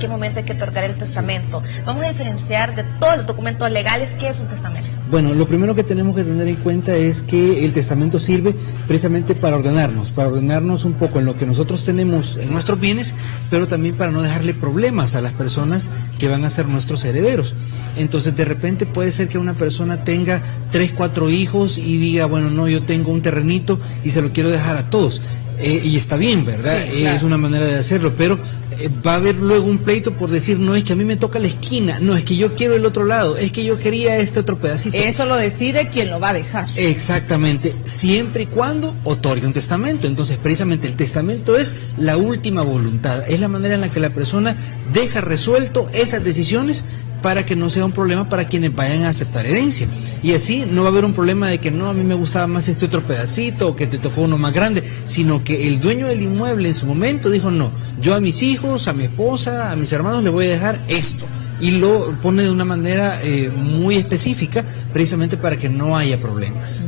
qué momento hay que otorgar el testamento. Vamos a diferenciar de todos los documentos legales qué es un testamento. Bueno, lo primero que tenemos que tener en cuenta es que el testamento sirve precisamente para ordenarnos un poco en lo que nosotros tenemos en nuestros bienes, pero también para no dejarle problemas a las personas que van a ser nuestros herederos. Entonces, de repente puede ser que una persona tenga 3, 4 hijos y diga, bueno, no, yo tengo un terrenito y se lo quiero dejar a todos. Y está bien, ¿verdad? Sí, claro. Es una manera de hacerlo, pero va a haber luego un pleito por decir, no, es que a mí me toca la esquina, no, es que yo quiero el otro lado, es que yo quería este otro pedacito. Eso lo decide quien lo va a dejar. Exactamente, siempre y cuando otorgue un testamento. Entonces, precisamente el testamento es la última voluntad, es la manera en la que la persona deja resuelto esas decisiones para que no sea un problema para quienes vayan a aceptar herencia. Y así no va a haber un problema de que no, a mí me gustaba más este otro pedacito o que te tocó uno más grande, sino que el dueño del inmueble en su momento dijo, no, yo a mis hijos, a mi esposa, a mis hermanos les voy a dejar esto. Y lo pone de una manera muy específica, precisamente para que no haya problemas.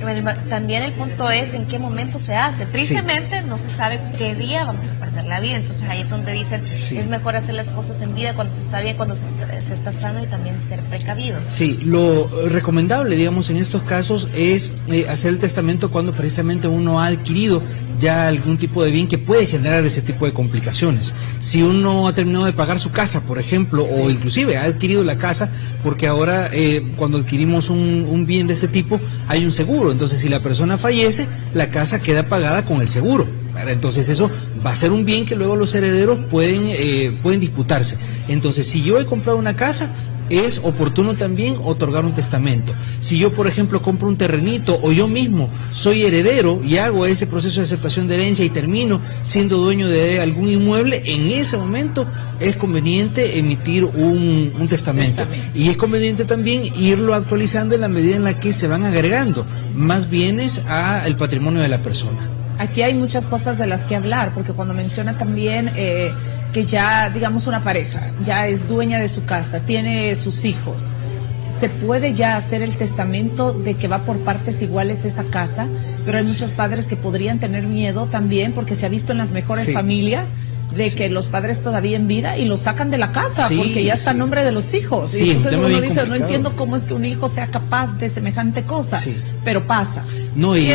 Bueno, también el punto es en qué momento se hace. Tristemente no se sabe qué día vamos a perder la vida. Entonces ahí es donde dicen es mejor hacer las cosas en vida cuando se está bien, cuando se está sano, y también ser precavidos. Sí, lo recomendable, digamos, en estos casos es hacer el testamento cuando precisamente uno ha adquirido ya algún tipo de bien que puede generar ese tipo de complicaciones. Si uno ha terminado de pagar su casa, por ejemplo, o inclusive ha adquirido la casa, porque ahora cuando adquirimos un bien de este tipo hay un seguro, entonces si la persona fallece, la casa queda pagada con el seguro. Entonces eso va a ser un bien que luego los herederos pueden disputarse. Entonces, si yo he comprado una casa, es oportuno también otorgar un testamento. Si yo, por ejemplo, compro un terrenito o yo mismo soy heredero y hago ese proceso de aceptación de herencia y termino siendo dueño de algún inmueble, en ese momento es conveniente emitir un testamento. Y es conveniente también irlo actualizando en la medida en la que se van agregando más bienes al patrimonio de la persona. Aquí hay muchas cosas de las que hablar, porque cuando menciona también que ya, digamos, una pareja ya es dueña de su casa, tiene sus hijos, se puede ya hacer el testamento de que va por partes iguales esa casa, pero hay muchos padres que podrían tener miedo también, porque se ha visto en las mejores familias de que los padres todavía en vida y los sacan de la casa porque ya está a nombre de los hijos. Y entonces uno dice, no entiendo cómo es que un hijo sea capaz de semejante cosa, pero pasa. No, y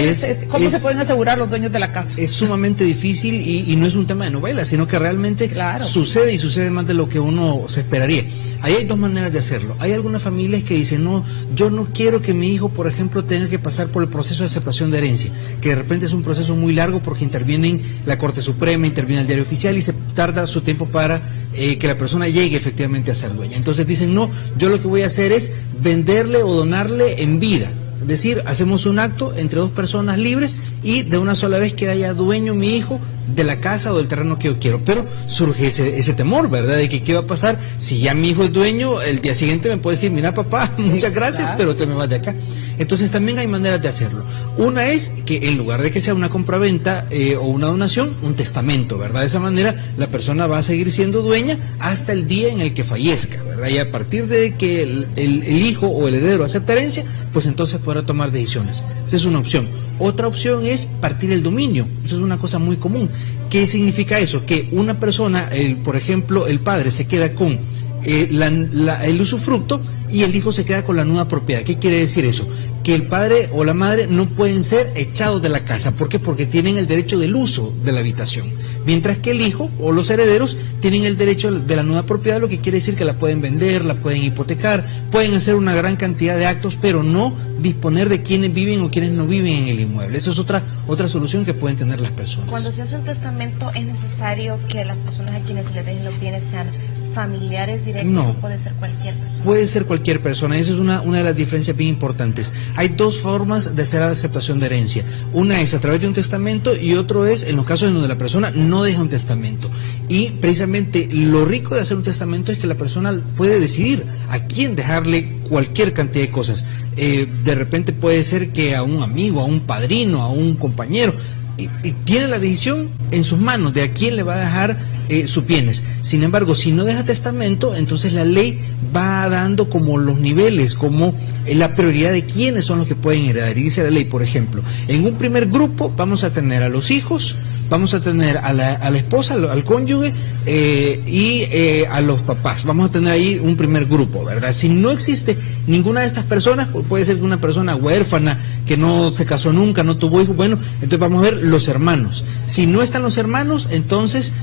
¿Cómo se pueden asegurar los dueños de la casa? Es sumamente difícil y no es un tema de novela, sino que realmente sucede, y sucede más de lo que uno se esperaría. Ahí hay dos maneras de hacerlo. Hay algunas familias que dicen, no, yo no quiero que mi hijo, por ejemplo, tenga que pasar por el proceso de aceptación de herencia, que de repente es un proceso muy largo porque interviene la Corte Suprema, interviene el Diario Oficial y se tarda su tiempo para que la persona llegue efectivamente a ser dueña. Entonces dicen, no, yo lo que voy a hacer es venderle o donarle en vida. Es decir, hacemos un acto entre dos personas libres y de una sola vez queda ya dueño mi hijo de la casa o del terreno que yo quiero. Pero surge ese temor, ¿verdad? De que qué va a pasar si ya mi hijo es dueño, el día siguiente me puede decir, mira papá, muchas gracias, pero te me vas de acá. Entonces también hay maneras de hacerlo. Una es que en lugar de que sea una compraventa o una donación, un testamento, ¿verdad? De esa manera la persona va a seguir siendo dueña hasta el día en el que fallezca, ¿verdad? Y a partir de que el hijo o el heredero acepta herencia, pues entonces podrá tomar decisiones. Esa es una opción. Otra opción es partir el dominio. Eso es una cosa muy común. ¿Qué significa eso? Que una persona, por ejemplo, el padre se queda con el usufructo y el hijo se queda con la nuda propiedad. ¿Qué quiere decir eso? Que el padre o la madre no pueden ser echados de la casa. ¿Por qué? Porque tienen el derecho del uso de la habitación. Mientras que el hijo o los herederos tienen el derecho de la nuda propiedad, lo que quiere decir que la pueden vender, la pueden hipotecar, pueden hacer una gran cantidad de actos, pero no disponer de quienes viven o quienes no viven en el inmueble. Esa es otra solución que pueden tener las personas. Cuando se hace un testamento, ¿es necesario que las personas a quienes se les dejen los bienes sean familiares directos? No, o puede ser cualquier persona? Puede ser cualquier persona. Esa es una de las diferencias bien importantes. Hay dos formas de hacer la aceptación de herencia. Una es a través de un testamento y otro es en los casos en donde la persona no deja un testamento. Y precisamente lo rico de hacer un testamento es que la persona puede decidir a quién dejarle cualquier cantidad de cosas. De repente puede ser que a un amigo, a un padrino, a un compañero, y tiene la decisión en sus manos de a quién le va a dejar sus bienes. Sin embargo, si no deja testamento, entonces la ley va dando como los niveles, como la prioridad de quiénes son los que pueden heredar. Y dice la ley, por ejemplo, en un primer grupo vamos a tener a los hijos, vamos a tener a la esposa, al cónyuge y a los papás. Vamos a tener ahí un primer grupo, ¿verdad? Si no existe ninguna de estas personas, pues puede ser una persona huérfana que no se casó nunca, no tuvo hijos, bueno, entonces vamos a ver los hermanos. Si no están los hermanos, entonces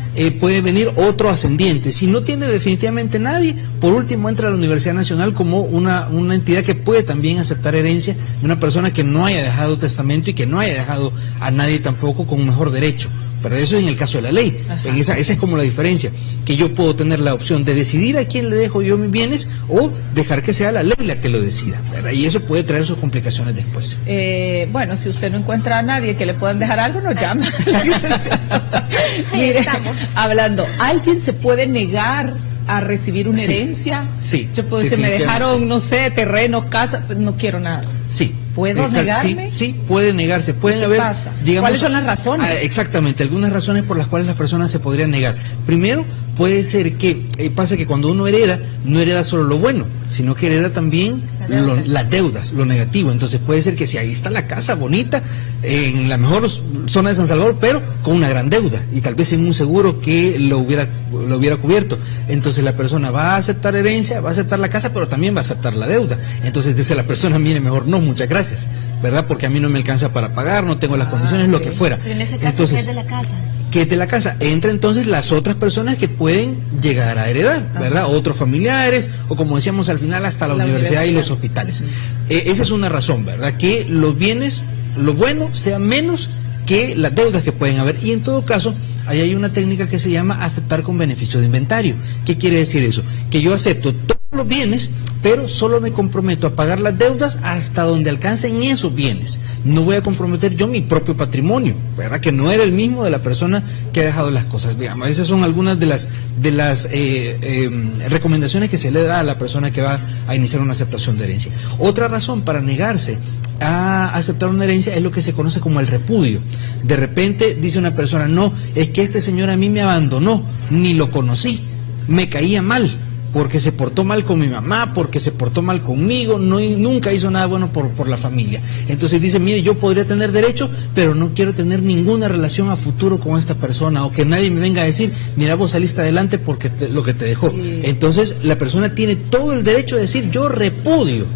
puede venir otro ascendiente. Si no tiene definitivamente nadie, por último entra a la Universidad Nacional como una entidad que puede también aceptar herencia de una persona que no haya dejado testamento y que no haya dejado a nadie tampoco con un mejor derecho. Pero eso es en el caso de la ley. Esa es como la diferencia, que yo puedo tener la opción de decidir a quién le dejo yo mis bienes o dejar que sea la ley la que lo decida, ¿verdad? Y eso puede traer sus complicaciones después. Bueno, si usted no encuentra a nadie que le puedan dejar algo, nos llama. Mire, hablando, ¿alguien se puede negar a recibir una herencia? Sí. Yo puedo decir, me dejaron, no sé, terreno, casa, no quiero nada. Sí. ¿Puedo negarme? Sí, puede negarse. Pueden haber, pasa? Digamos, ¿cuáles son las razones? Exactamente, algunas razones por las cuales las personas se podrían negar. Primero, puede ser que pasa que cuando uno hereda, no hereda solo lo bueno, sino que hereda también las deudas, lo negativo. Entonces puede ser que si ahí está la casa bonita, en la mejor zona de San Salvador, pero con una gran deuda, y tal vez en un seguro que lo hubiera cubierto. Entonces la persona va a aceptar herencia, va a aceptar la casa, pero también va a aceptar la deuda. Entonces dice la persona, mire, mejor no, muchas gracias, ¿verdad? Porque a mí no me alcanza para pagar, no tengo las condiciones, lo que fuera. Pero en ese caso, entonces, ¿qué es de la casa? Que de la casa entra entonces las otras personas que pueden llegar a heredar, ¿verdad? Otros familiares, o como decíamos al final, hasta la universidad y los hospitales. Esa es una razón, ¿verdad? Que los bienes, lo bueno, sea menos que las deudas que pueden haber. Y en todo caso, ahí hay una técnica que se llama aceptar con beneficio de inventario. ¿Qué quiere decir eso? Que yo acepto todos los bienes, pero solo me comprometo a pagar las deudas hasta donde alcancen esos bienes. No voy a comprometer yo mi propio patrimonio, ¿verdad? Que no era el mismo de la persona que ha dejado las cosas. Digamos, esas son algunas de las recomendaciones que se le da a la persona que va a iniciar una aceptación de herencia. Otra razón para negarse a aceptar una herencia es lo que se conoce como el repudio. De repente dice una persona, no, es que este señor a mí me abandonó, ni lo conocí, me caía mal, porque se portó mal con mi mamá, porque se portó mal conmigo, nunca hizo nada bueno por la familia. Entonces dice, mire, yo podría tener derecho, pero no quiero tener ninguna relación a futuro con esta persona, o que nadie me venga a decir, mira, vos saliste adelante porque lo que te dejó. Sí. Entonces la persona tiene todo el derecho de decir, yo repudio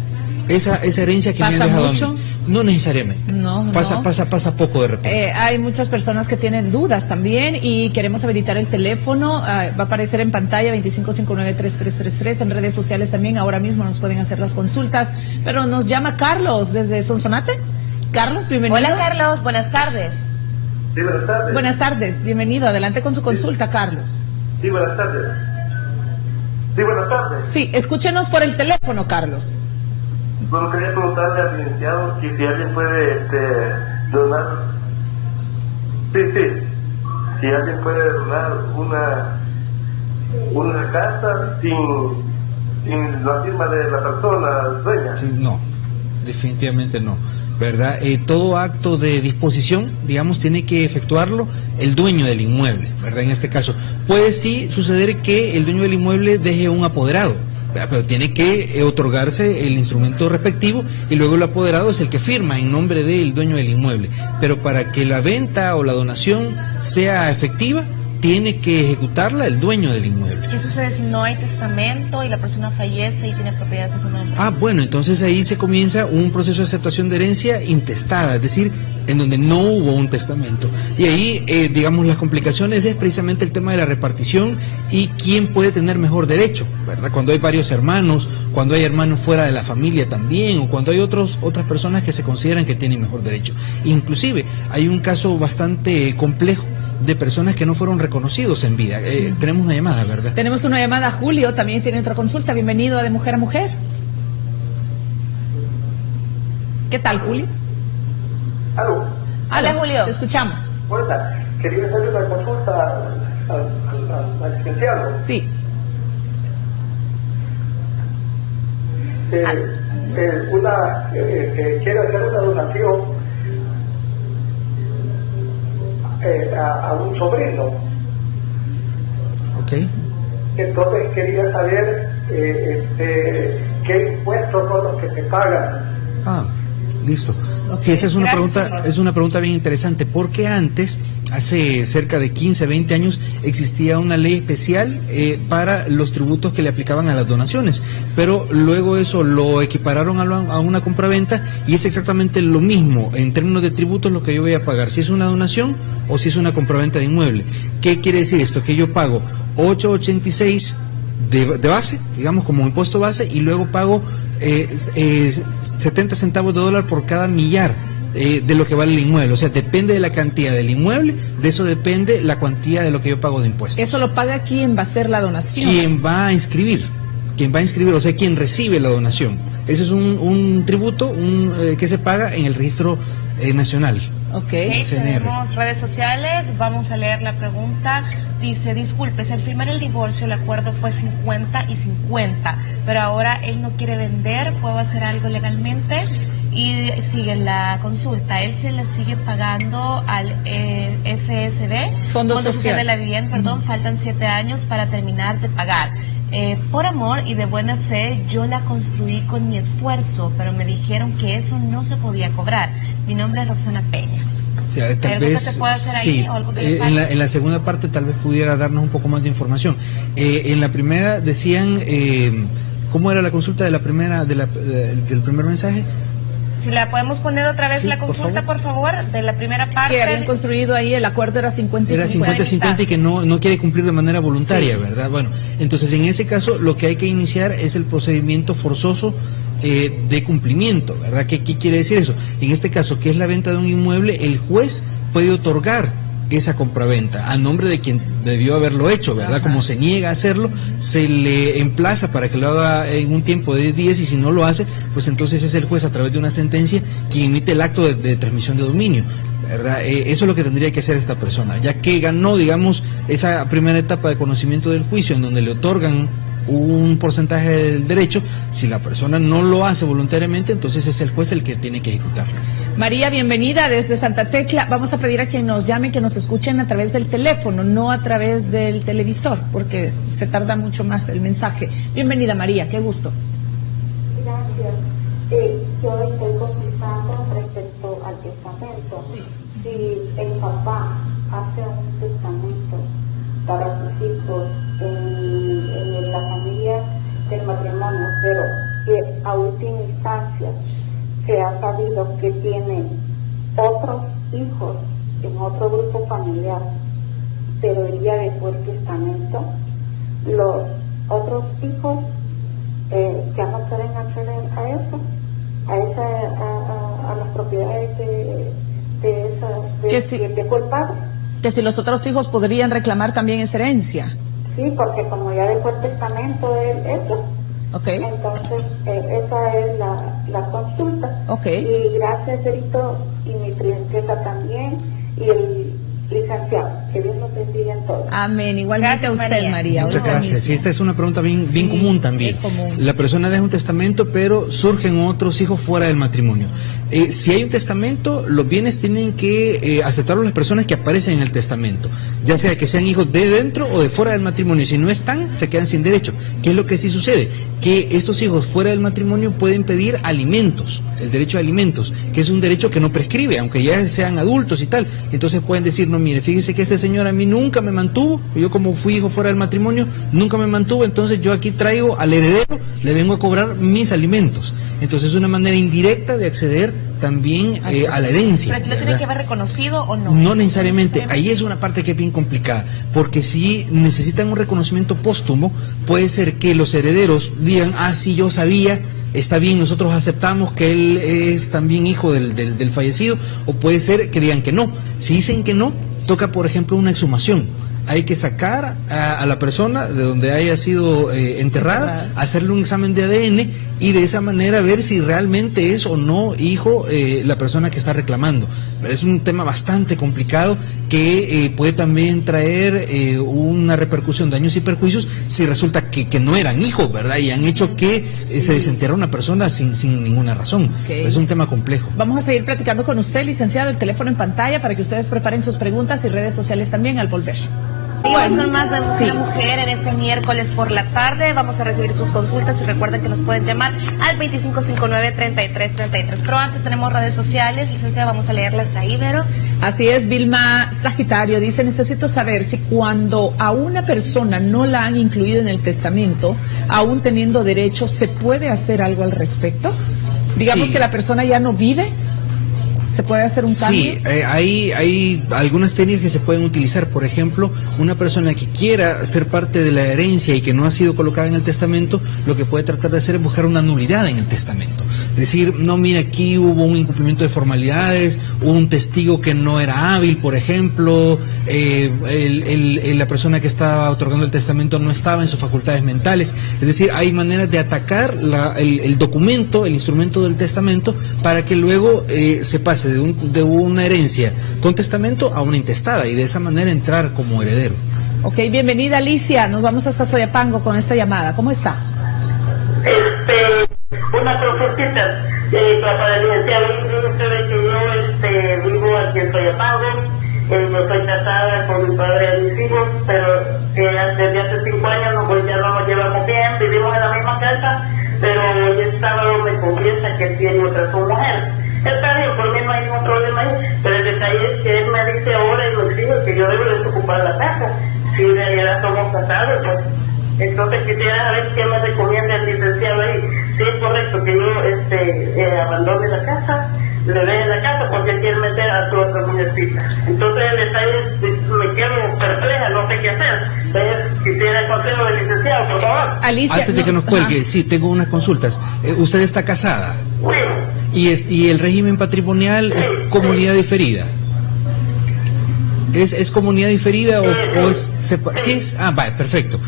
esa herencia que me han dejado mucho? A mí. No necesariamente. Pasa poco de repente. Hay muchas personas que tienen dudas también y queremos habilitar el teléfono. Va a aparecer en pantalla 2559-3333. En redes sociales también ahora mismo nos pueden hacer las consultas. Pero nos llama Carlos desde Sonsonate. Carlos, bienvenido. Hola Carlos, buenas tardes. Sí, buenas tardes. Buenas tardes, bienvenido. Adelante con su consulta, Carlos. Sí, buenas tardes. Sí, buenas tardes. Sí, escúchenos por el teléfono, Carlos. Bueno, quería preguntarle al licenciado que si alguien puede donar. Sí. Si alguien puede donar una casa sin la firma de la persona dueña. Sí, no, definitivamente no, ¿verdad? Todo acto de disposición, digamos, tiene que efectuarlo el dueño del inmueble, ¿verdad? En este caso, puede sí suceder que el dueño del inmueble deje un apoderado, pero tiene que otorgarse el instrumento respectivo y luego el apoderado es el que firma en nombre del dueño del inmueble. Pero para que la venta o la donación sea efectiva, tiene que ejecutarla el dueño del inmueble. ¿Qué sucede si no hay testamento y la persona fallece y tiene propiedades a su nombre? Bueno, entonces ahí se comienza un proceso de aceptación de herencia intestada, es decir, en donde no hubo un testamento. Y ahí, digamos, las complicaciones es precisamente el tema de la repartición y quién puede tener mejor derecho, ¿verdad? Cuando hay varios hermanos, cuando hay hermanos fuera de la familia también, o cuando hay otras personas que se consideran que tienen mejor derecho. Inclusive, hay un caso bastante complejo de personas que no fueron reconocidos en vida. Tenemos una llamada, ¿verdad? Tenemos una llamada. Julio también tiene otra consulta. Bienvenido a De Mujer a Mujer. ¿Qué tal, Julio? ¿Aló? Hola, Julio. Te escuchamos. Hola, quería hacer una consulta al licenciado. Sí. Quiero hacer una donación a un sobrino. Ok. Entonces quería saber qué impuestos son los que se pagan. Listo. Sí, esa es una pregunta bien interesante, porque antes hace cerca de 15, 20 años existía una ley especial para los tributos que le aplicaban a las donaciones, pero luego eso lo equipararon a una compraventa y es exactamente lo mismo en términos de tributos lo que yo voy a pagar, si es una donación o si es una compraventa de inmueble. ¿Qué quiere decir esto? Que yo pago 8.86 de base, digamos como impuesto base, y luego pago 70 centavos de dólar por cada millar de lo que vale el inmueble. O sea, depende de la cantidad del inmueble, de eso depende la cuantía de lo que yo pago de impuestos. ¿Eso lo paga quién va a hacer la donación? Quien va a inscribir, o sea, quien recibe la donación. Ese es un tributo que se paga en el registro nacional. Okay. Tenemos redes sociales, vamos a leer la pregunta. Dice, disculpe, al firmar el divorcio el acuerdo fue 50 y 50, pero ahora él no quiere vender, ¿puedo hacer algo legalmente? Y sigue la consulta, él se le sigue pagando al FSB, Fondo Social de la Vivienda, perdón, faltan 7 años para terminar de pagar. Por amor y de buena fe yo la construí con mi esfuerzo, pero me dijeron que eso no se podía cobrar. Mi nombre es Roxana Peña. O sea, tal vez, que se puede hacer ahí, sí, o algo que en la segunda parte tal vez pudiera darnos un poco más de información. En la primera decían, ¿cómo era la consulta de la primera del primer mensaje? Si la podemos poner otra vez, sí, la consulta, por favor, de la primera parte. Que habían construido ahí, el acuerdo era 50 y 50. Era 50-50 y que no quiere cumplir de manera voluntaria, sí, ¿verdad? Bueno, entonces en ese caso lo que hay que iniciar es el procedimiento forzoso de cumplimiento, ¿verdad? ¿Qué quiere decir eso? En este caso, que es la venta de un inmueble, el juez puede otorgar esa compraventa a nombre de quien debió haberlo hecho, ¿verdad? Ajá. Como se niega a hacerlo, se le emplaza para que lo haga en un tiempo de 10 días y si no lo hace, pues entonces es el juez a través de una sentencia quien emite el acto de transmisión de dominio, ¿verdad? Eso es lo que tendría que hacer esta persona, ya que ganó, digamos, esa primera etapa de conocimiento del juicio en donde le otorgan un porcentaje del derecho. Si la persona no lo hace voluntariamente, entonces es el juez el que tiene que ejecutarlo. María, bienvenida desde Santa Tecla. Vamos a pedir a quien nos llame que nos escuchen a través del teléfono, no a través del televisor, porque se tarda mucho más el mensaje. Bienvenida, María, qué gusto. Gracias. Yo estoy consultando respecto al testamento. Sí. Si el papá hace un testamento para sus hijos en la familia del matrimonio, pero que a última instancia se ha sabido que tiene otros hijos en otro grupo familiar, pero el día dejó el testamento, los otros hijos ya no pueden acceder a eso, a las propiedades que dejó el padre. Que si los otros hijos podrían reclamar también esa herencia. Sí, porque como ya dejó el testamento eso. Okay. Entonces, esa es la consulta. Okay. Y gracias, Berito, y mi princesa también, y el licenciado. Que Dios nos bendiga en todo. Amén. Igualmente a usted, María. Muchas gracias. Sí, esta es una pregunta bien común también. Es común. La persona deja un testamento, pero surgen otros hijos fuera del matrimonio. Si hay un testamento, los bienes tienen que aceptarlos las personas que aparecen en el testamento, ya sea que sean hijos de dentro o de fuera del matrimonio. Si no están, se quedan sin derecho. ¿Qué es lo que sí sucede? Que estos hijos fuera del matrimonio pueden pedir alimentos, el derecho a alimentos, que es un derecho que no prescribe, aunque ya sean adultos y tal. Entonces pueden decir, no, mire, fíjese que este señor a mí nunca me mantuvo, yo como fui hijo fuera del matrimonio, nunca me mantuvo, entonces yo aquí traigo al heredero, le vengo a cobrar mis alimentos. Entonces es una manera indirecta de acceder también a la herencia. ¿Pero aquí lo tiene que haber reconocido o no? No necesariamente, ahí es una parte que es bien complicada, porque si necesitan un reconocimiento póstumo, puede ser que los herederos digan, sí, yo sabía, está bien, nosotros aceptamos que él es también hijo del fallecido, o puede ser que digan que no. Si dicen que no, toca, por ejemplo, una exhumación. Hay que sacar a la persona de donde haya sido enterrada, hacerle un examen de ADN y de esa manera ver si realmente es o no hijo la persona que está reclamando. Es un tema bastante complicado que puede también traer una repercusión, daños y perjuicios si resulta que no eran hijos, ¿verdad? Y han hecho que se desenterre una persona sin ninguna razón. Okay. Es un tema complejo. Vamos a seguir platicando con usted, licenciado, el teléfono en pantalla para que ustedes preparen sus preguntas y redes sociales también al volver. Seguimos con más de Mujer a Mujer en este miércoles por la tarde. Vamos a recibir sus consultas y recuerden que nos pueden llamar al 2559-3333. Pero antes tenemos redes sociales, licenciada, vamos a leerlas ahí, Vero. Así es, Vilma Sagitario dice, necesito saber si cuando a una persona no la han incluido en el testamento, aún teniendo derechos, ¿se puede hacer algo al respecto? Digamos que la persona ya no vive. ¿Se puede hacer un cambio? Sí, hay algunas técnicas que se pueden utilizar. Por ejemplo, una persona que quiera ser parte de la herencia y que no ha sido colocada en el testamento, lo que puede tratar de hacer es buscar una nulidad en el testamento. Decir, no, mira, aquí hubo un incumplimiento de formalidades, hubo un testigo que no era hábil, por ejemplo, la persona que estaba otorgando el testamento no estaba en sus facultades mentales. Es decir, hay maneras de atacar el documento, el instrumento del testamento, para que luego se pase de una herencia con testamento a una intestada y de esa manera entrar como heredero. Ok, bienvenida Alicia, nos vamos hasta Soyapango con esta llamada. ¿Cómo está? Una consultita, para licenciado, que yo vivo aquí en Soyapango, no soy casada con mi padre y mis hijos, pero desde hace 5 años ya no nos llevamos bien, vivimos en la misma casa, pero hoy el sábado me confiesa que él tiene otra su mujer. Está bien, por mí no hay ningún problema ahí, pero el detalle es que él me dice ahora y lo exige que yo debo desocupar la casa. Si en realidad somos casados, pues. Entonces quisiera saber qué me recomienda el licenciado ahí. Si es correcto que yo abandone la casa, le deje la casa porque él quiere meter a su otra mujercita. Entonces el detalle es, me quedo perpleja, no sé qué hacer. Entonces quisiera el consejo del licenciado, por favor. Alicia, antes de que nos cuelgue, sí, tengo unas consultas. ¿Usted está casada? Sí. ¿Y el régimen patrimonial es comunidad diferida? ¿Es comunidad diferida o es separada? Sí es. Ah, vale, perfecto.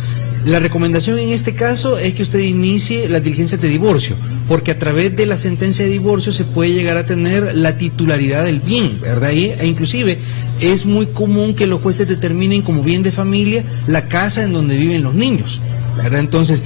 La recomendación en este caso es que usted inicie las diligencias de divorcio, porque a través de la sentencia de divorcio se puede llegar a tener la titularidad del bien, ¿verdad? E inclusive es muy común que los jueces determinen como bien de familia la casa en donde viven los niños, ¿verdad? Entonces,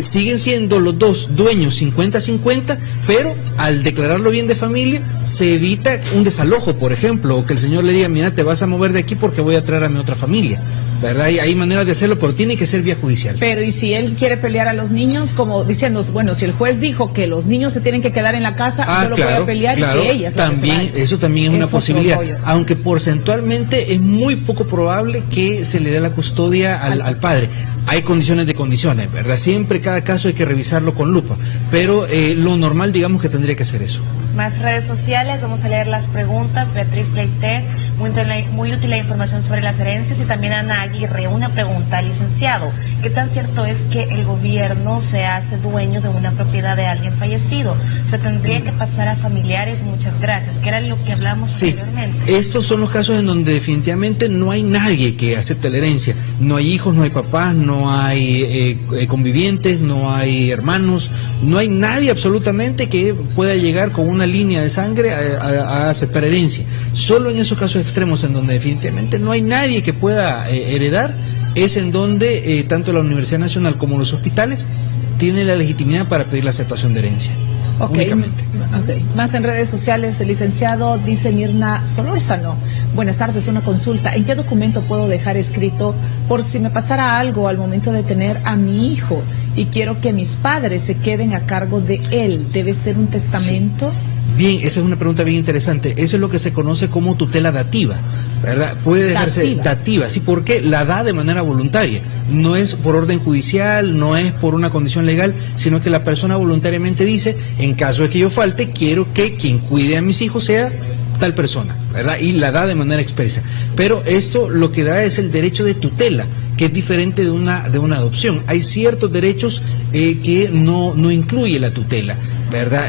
siguen siendo los dos dueños 50-50, pero al declararlo bien de familia se evita un desalojo, por ejemplo, o que el señor le diga, mira, te vas a mover de aquí porque voy a traer a mi otra familia, ¿verdad? Hay maneras de hacerlo, pero tiene que ser vía judicial. Pero ¿y si él quiere pelear a los niños? Como diciendo, bueno, si el juez dijo que los niños se tienen que quedar en la casa, yo lo voy a pelear y que ellas también, eso también es una posibilidad, aunque porcentualmente es muy poco probable que se le dé la custodia al padre. Hay condiciones de condiciones, ¿verdad? Siempre cada caso hay que revisarlo con lupa, pero lo normal, digamos, que tendría que ser eso. Más redes sociales, vamos a leer las preguntas. Beatriz Pleites, muy útil la información sobre las herencias. Y también Ana Aguirre, una pregunta, licenciado, ¿qué tan cierto es que el gobierno se hace dueño de una propiedad de alguien fallecido? ¿Se tendría que pasar a familiares? Muchas gracias, que era lo que hablamos anteriormente. Estos son los casos en donde definitivamente no hay nadie que acepte la herencia. No hay hijos, no hay papás, no hay convivientes, no hay hermanos, no hay nadie absolutamente que pueda llegar con una línea de sangre a aceptar herencia. Solo en esos casos extremos en donde definitivamente no hay nadie que pueda heredar, es en donde tanto la Universidad Nacional como los hospitales tienen la legitimidad para pedir la aceptación de herencia. Únicamente. Más en redes sociales, el licenciado dice Mirna Solórzano. Buenas tardes, una consulta. ¿En qué documento puedo dejar escrito por si me pasara algo al momento de tener a mi hijo y quiero que mis padres se queden a cargo de él? ¿Debe ser un testamento? Sí. Bien, esa es una pregunta bien interesante. Eso es lo que se conoce como tutela dativa, ¿verdad? Puede dejarse dativa, sí, porque la da de manera voluntaria. No es por orden judicial, no es por una condición legal, sino que la persona voluntariamente dice, en caso de que yo falte, quiero que quien cuide a mis hijos sea tal persona, ¿verdad? Y la da de manera expresa. Pero esto lo que da es el derecho de tutela, que es diferente de una adopción. Hay ciertos derechos que no incluye la tutela, ¿verdad?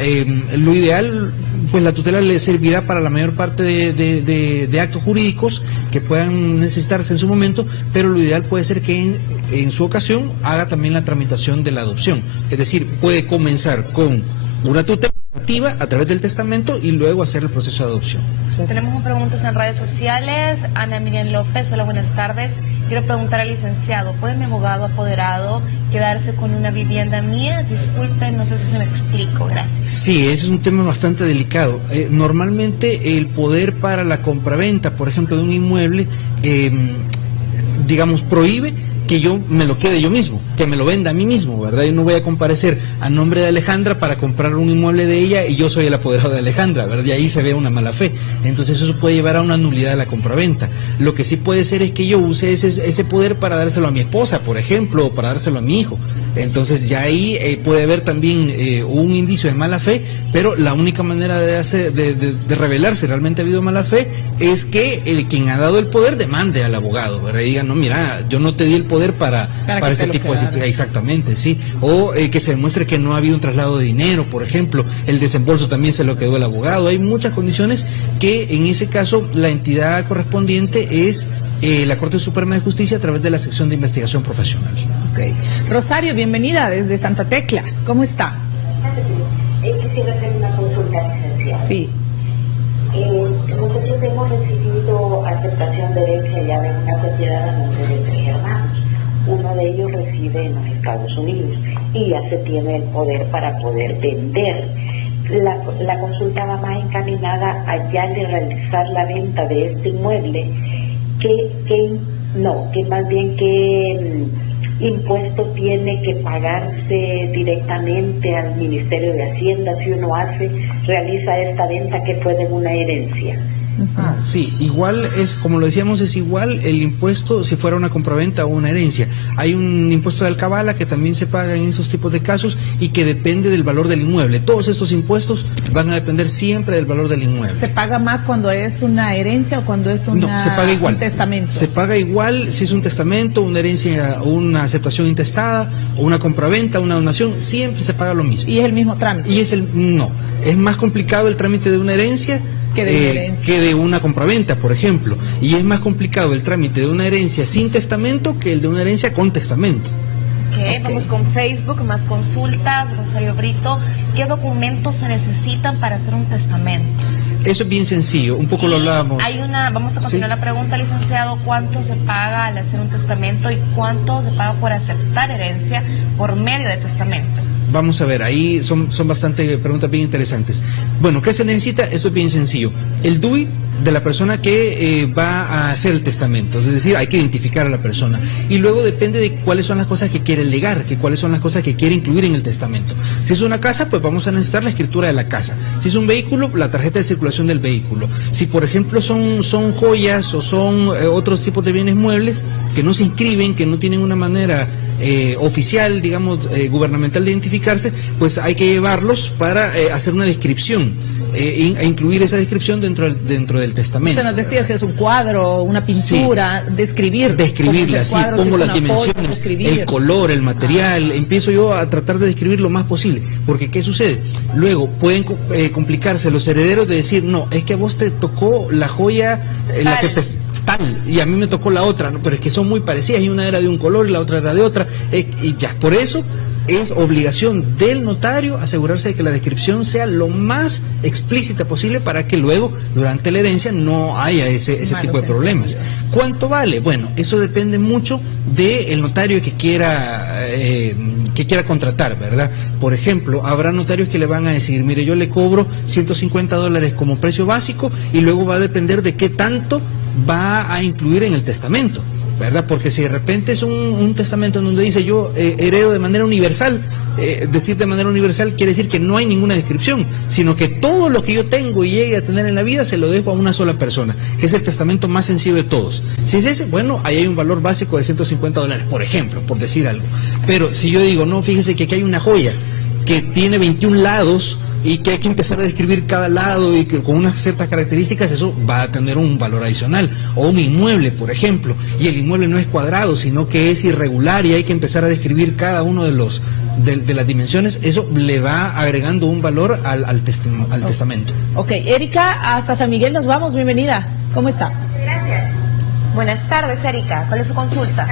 Lo ideal, pues la tutela le servirá para la mayor parte de actos jurídicos que puedan necesitarse en su momento, pero lo ideal puede ser que en su ocasión haga también la tramitación de la adopción. Es decir, puede comenzar con una tutela activa a través del testamento y luego hacer el proceso de adopción. Tenemos preguntas en redes sociales. Ana Miriam López, hola, buenas tardes. Quiero preguntar al licenciado, ¿puede mi abogado apoderado quedarse con una vivienda mía? Disculpen, no sé si se me explico, gracias. Sí, ese es un tema bastante delicado. Normalmente el poder para la compraventa, por ejemplo, de un inmueble, digamos, prohíbe que yo me lo quede yo mismo, que me lo venda a mí mismo, ¿verdad? Yo no voy a comparecer a nombre de Alejandra para comprar un inmueble de ella y yo soy el apoderado de Alejandra, ¿verdad? Y ahí se ve una mala fe. Entonces eso puede llevar a una nulidad de la compraventa. Lo que sí puede ser es que yo use ese poder para dárselo a mi esposa, por ejemplo, o para dárselo a mi hijo. Entonces ya ahí puede haber también un indicio de mala fe, pero la única manera de revelar si realmente ha habido mala fe es que quien ha dado el poder demande al abogado, ¿verdad? Y diga, no, mira, yo no te di el poder para ese tipo de situaciones. Exactamente, sí. O que se demuestre que no ha habido un traslado de dinero, por ejemplo, el desembolso también se lo quedó el abogado. Hay muchas condiciones que en ese caso la entidad correspondiente es la Corte Suprema de Justicia a través de la sección de investigación profesional. Okay. Rosario, bienvenida desde Santa Tecla. ¿Cómo está? Quisiera hacer una consulta, licenciada. Sí. Nosotros hemos recibido aceptación de herencia ya de una propiedad a nombre de 3 hermanos. Uno de ellos reside en los Estados Unidos y ya se tiene el poder para poder vender. La consulta va más encaminada a ya de realizar la venta de este inmueble, que más bien que impuesto tiene que pagarse directamente al Ministerio de Hacienda si uno realiza esta venta que fue de una herencia. Ah, sí, igual es, como lo decíamos, es igual el impuesto si fuera una compraventa o una herencia. Hay un impuesto de alcabala que también se paga en esos tipos de casos y que depende del valor del inmueble. Todos estos impuestos van a depender siempre del valor del inmueble. ¿Se paga más cuando es una herencia o cuando es No, se paga igual. un testamento? Se paga igual si es un testamento, una herencia, una aceptación intestada, o una compraventa, una donación, siempre se paga lo mismo. ¿Y es el mismo trámite? No, es más complicado el trámite de una herencia que de una compraventa, por ejemplo, y es más complicado el trámite de una herencia sin testamento que el de una herencia con testamento. Okay. Vamos con Facebook, más consultas. Rosario Brito, ¿qué documentos se necesitan para hacer un testamento? Eso es bien sencillo, un poco lo hablábamos. Vamos a continuar la pregunta, licenciado. ¿Cuánto se paga al hacer un testamento y cuánto se paga por aceptar herencia por medio de testamento? Vamos a ver, ahí son bastante preguntas bien interesantes. Bueno, ¿qué se necesita? Eso es bien sencillo. El DUI de la persona que va a hacer el testamento, es decir, hay que identificar a la persona. Y luego depende de cuáles son las cosas que quiere legar, cuáles son las cosas que quiere incluir en el testamento. Si es una casa, pues vamos a necesitar la escritura de la casa. Si es un vehículo, la tarjeta de circulación del vehículo. Si, por ejemplo, son joyas o son otros tipos de bienes muebles que no se inscriben, que no tienen una manera oficial, digamos, gubernamental de identificarse, pues hay que llevarlos para hacer una descripción e incluir esa descripción dentro del testamento. Usted nos decía si es un cuadro, una pintura, sí. describirla, sí, pongo las dimensiones, el color, el material, empiezo yo a tratar de describir lo más posible, porque ¿qué sucede? Luego pueden complicarse los herederos de decir, no, es que a vos te tocó la joya, la que tal, y a mí me tocó la otra, ¿no? Pero es que son muy parecidas, y una era de un color y la otra era de otra, y ya, por eso es obligación del notario asegurarse de que la descripción sea lo más explícita posible para que luego, durante la herencia, no haya ese tipo de problemas. ¿Cuánto vale? Bueno, eso depende mucho del notario que quiera contratar, ¿verdad? Por ejemplo, habrá notarios que le van a decir, mire, yo le cobro $150 como precio básico, y luego va a depender de qué tanto va a incluir en el testamento, ¿verdad? Porque si de repente es un testamento en donde dice yo heredo de manera universal, decir de manera universal quiere decir que no hay ninguna descripción, sino que todo lo que yo tengo y llegue a tener en la vida se lo dejo a una sola persona, que es el testamento más sencillo de todos. Si es ese, bueno, ahí hay un valor básico de $150, por ejemplo, por decir algo. Pero si yo digo, no, fíjese que aquí hay una joya que tiene 21 lados, y que hay que empezar a describir cada lado y que con unas ciertas características, eso va a tener un valor adicional. O un inmueble, por ejemplo, y el inmueble no es cuadrado, sino que es irregular, y hay que empezar a describir cada uno de las dimensiones. Eso le va agregando un valor al testamento. Ok, Erika, hasta San Miguel nos vamos, bienvenida. ¿Cómo está? Gracias. Buenas tardes, Erika. ¿Cuál es su consulta?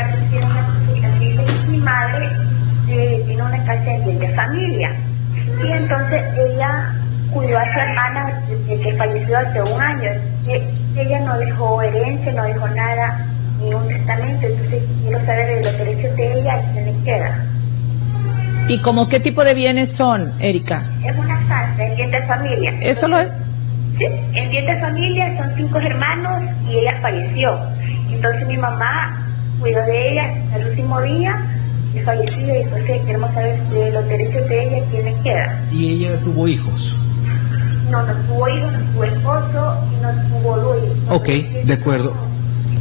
Mi madre tiene una casa de familia. Y entonces ella cuidó a su hermana desde que falleció hace un año. Ella no dejó herencia, no dejó nada, ni un testamento. Entonces quiero saber de los derechos de ella y qué le queda. ¿Y como qué tipo de bienes son, Erika? Es una casa, en bien de familia. ¿Eso lo es? Sí, en bien de familia son 5 hermanos y ella falleció. Entonces mi mamá cuidó de ella el último día y fallecida, y pues queremos saber de los derechos de ella, quién le queda. ¿Y ella tuvo hijos? No tuvo hijos, no tuvo esposo y no tuvo dueño. Ok, de acuerdo.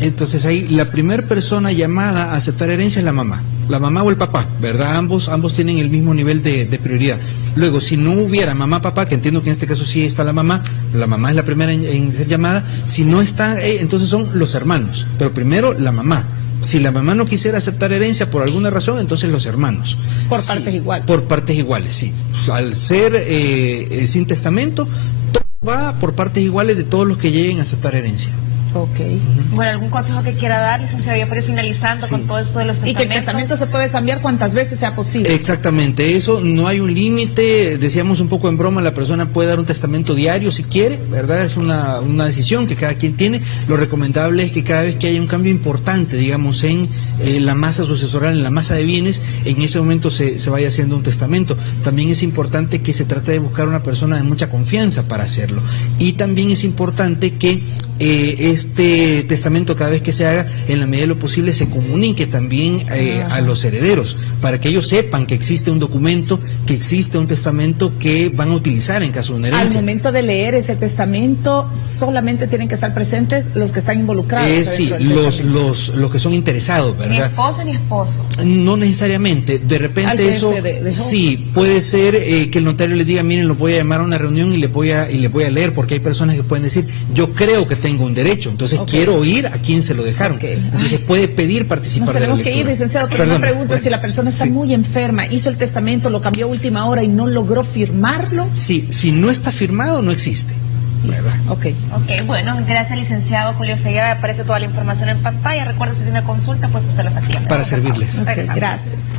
Entonces ahí la primera persona llamada a aceptar herencia es la mamá o el papá, ¿verdad? Ambos tienen el mismo nivel de prioridad. Luego, si no hubiera mamá, papá, que entiendo que en este caso sí está la mamá es la primera en ser llamada. Si no está, entonces son los hermanos, pero primero la mamá. Si la mamá no quisiera aceptar herencia por alguna razón, entonces los hermanos. Por partes iguales. Por partes iguales, sí. Al ser sin testamento, todo va por partes iguales de todos los que lleguen a aceptar herencia. Ok. Bueno, ¿algún consejo que quiera dar, licenciado, ya para ir finalizando con todo esto de los testamentos? Y que el testamento se puede cambiar cuantas veces sea posible. Exactamente, eso no hay un límite. Decíamos un poco en broma, la persona puede dar un testamento diario si quiere, ¿verdad? Es una decisión que cada quien tiene. Lo recomendable es que cada vez que haya un cambio importante, digamos, en la masa sucesoral, en la masa de bienes, en ese momento se vaya haciendo un testamento. También es importante que se trate de buscar una persona de mucha confianza para hacerlo. Y también es importante que este testamento, cada vez que se haga, en la medida de lo posible se comunique también a los herederos, para que ellos sepan que existe un documento, que existe un testamento que van a utilizar en caso de una herencia. Al momento de leer ese testamento, solamente tienen que estar presentes los que están involucrados. Sí, los que son interesados, ¿verdad? Ni esposa ni esposo. No necesariamente, de repente eso sí puede ser que el notario les diga, miren, lo voy a llamar a una reunión y les voy a leer, porque hay personas que pueden decir, yo creo que tengo un derecho, entonces quiero oír a quién se lo dejaron. Entonces puede pedir participar. Nos tenemos de la que ir, licenciado, pero una pregunta, si la persona está muy enferma, hizo el testamento, lo cambió a última hora y no logró firmarlo. Sí, si no está firmado, no existe. ¿Verdad? Ok, bueno, gracias, licenciado Julio Ceguera. Aparece toda la información en pantalla. Recuerda, si tiene consulta, pues usted los atiende. Para servirles. Gracias.